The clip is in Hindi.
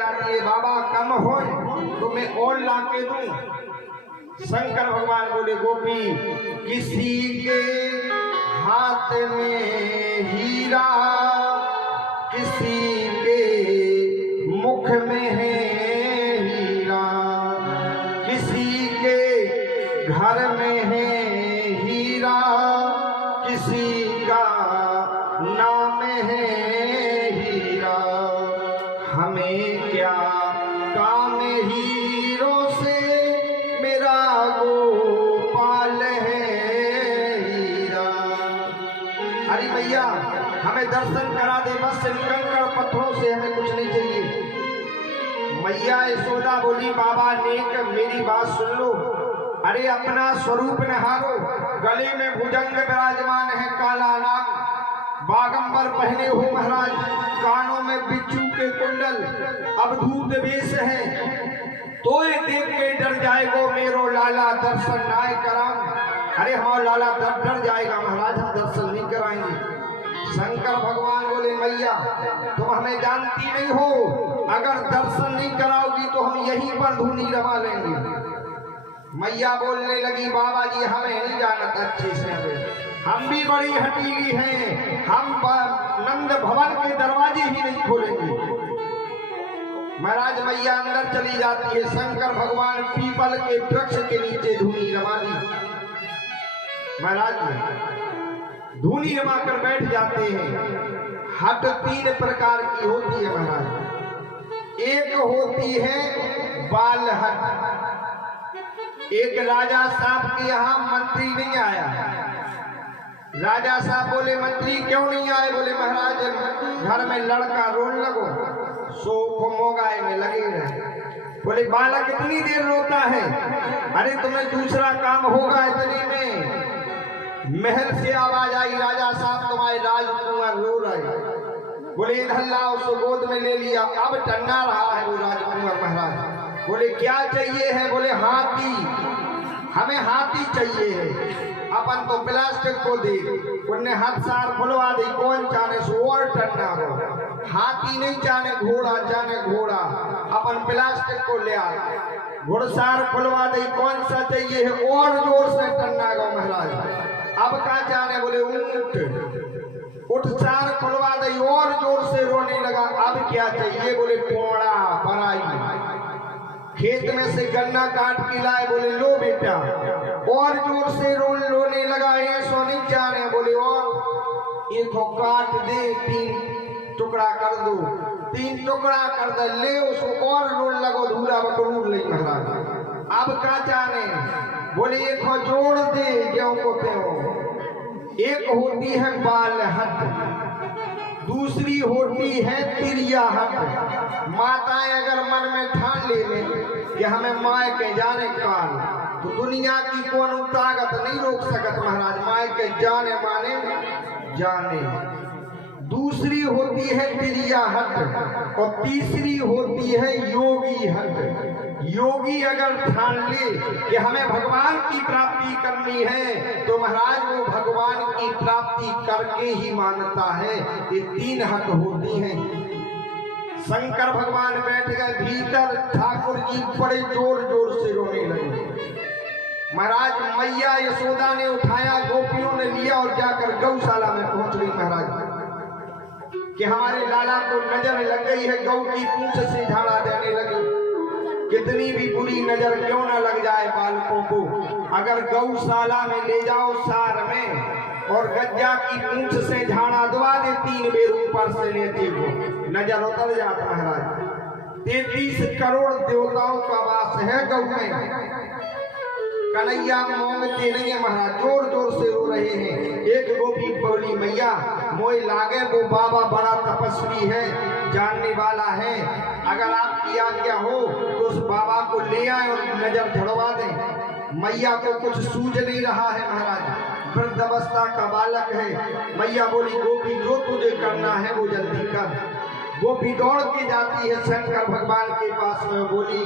जाती है, बाबा कम हो तो मैं और ला के दूं। शंकर भगवान बोले, गोपी किसी के हाथ में हीरा, किसी के मुख में है हीरा, किसी के घर में है हीरा, किसी का नाम है हीरा। हमें क्या काम हीरों से, मेरा गोपाल है हीरा। अरे भैया हमें दर्शन करा दे, बस कंकड़ पत्थरों से हमें कुछ नहीं चाहिए। मैया यशोदा बोली, बाबा नेक मेरी बात सुन लो। अरे अपना स्वरूप निहारो, गले में भुजंग विराजमान है काला नाग, बागंबर पहने हो महाराज, कानों में बिच्छू के कुंडल, अवधूत वेश है, तो ये देख के डर जाएगो मेरो लाला दर्शन नाय कराऊं। अरे हाँ लाला डर जाएगा महाराज, हम दर्शन नहीं कराएंगे। शंकर भगवान बोले, मैया तुम हमें जानती नहीं हो, अगर दर्शन नहीं कराओगी तो हम यहीं पर धूनी रमा लेंगे। मैया बोलने लगी, बाबा जी हमें नहीं जानत अच्छे से, हम भी बड़ी हटीली हैं, हम नंद भवन के दरवाजे ही नहीं खोलेंगे। महाराज मैया अंदर चली जाती है, शंकर भगवान पीपल के वृक्ष के नीचे धूनी रमा ली। महाराज धूनी रमा कर बैठ जाते हैं। हट 3 प्रकार की होती है महाराज। एक होती है बाल हट। एक राजा साहब के यहाँ मंत्री नहीं आया। राजा साहब बोले, मंत्री क्यों नहीं आए? बोले, महाराज घर में लड़का रोने लगो, सोख मोगाए में लगे रहे। बोले, बालक इतनी देर रोता है? अरे तुम्हें दूसरा काम होगा। इतनी में महल से आवाज आई, राजा साहब तुम्हारे राजकुमार रो रहे। बोले, इधर लाओ। उसको गोद में ले लिया, अब टन्ना रहा है वो राजकुमार। महाराज बोले, क्या चाहिए है? बोले, हाथी, हमें हाथी चाहिए है। अपन तो प्लास्टिक को दे, उनने हाथ सार खुलवा दी, कौन चाहे सो और टन्ना हो। हाथी नहीं चाहे घोड़ा, चाहे घोड़ा, अपन प्लास्टिक को ले आ, घुड़सार खुलवा दी, कौन सा चाहिए है? और जोर से टन्ना गो महाराज। अब क्या चाहे? बोले, ऊंट, उठ सार खुलवा दी, और जोर से रोने लगा। अब क्या चाहिए? बोले, कोड़ा बराई। खेत में से गन्ना काट के लाए। बोले, लो बेटा। और जोर से रोने लगा। ये सो नहीं चाहे। बोले, और एक काट दे, 3 टुकड़ा कर दो। 3 टुकड़ा कर दे, ले उसको। और रोने लगो, धूरा बटोर ले महाराज। अब क्या चाहे? बोले, एक जोड़ दे ज्यों को त्यों। एक होती है बाल हट, दूसरी होती है तिरिया हट। माताएं अगर मन में ठान ले कि हमें माए के जाने काल, तो दुनिया की कौन ताकत नहीं रोक सकत महाराज। माए के जाने माने जाने। दूसरी होती है तिरिया हट, और तीसरी होती है योगी हट। योगी अगर ठान ले कि हमें भगवान की प्राप्ति करनी है, तो महाराज वो भगवान की प्राप्ति करके ही मानता है। ये 3 हट होती हैं। शंकर भगवान बैठ गए भीतर, ठाकुर जी बड़े जोर जोर से रोने लगे। महाराज मैया यशोदा ने उठाया, गोपियों ने लिया और जाकर गौशाला में पहुंच गई महाराज कि हमारे लाला को नजर लग गई है, गौ की पूंछ से झाड़ा देने लगी। कितनी भी बुरी नजर क्यों ना लग जाए बालकों को, अगर गौशाला में ले जाओ सार में, और गज्जा की पूंछ से झाड़ा दबा दे 3 बेर ऊपर से नीचे को, नजर उतर जाता महाराज। 33 करोड़ देवताओं का वास है गौ में। कन्हैया मोंगते नहीं है महाराज, जोर जोर से रो रहे हैं। एक गोपी बोली, मैया मोय लागे वो बाबा बड़ा तपस्वी है, जानने वाला है, अगर आपकी आज्ञा हो तो उस बाबा को ले आए और नजर झड़वा दें। मैया को कुछ सूझ नहीं रहा है महाराज, वृद्ध अवस्था का बालक है। मैया बोली, गोपी जो तुझे करना है वो जल्दी कर। गोपी दौड़ के जाती है शंकर भगवान के पास में, बोली,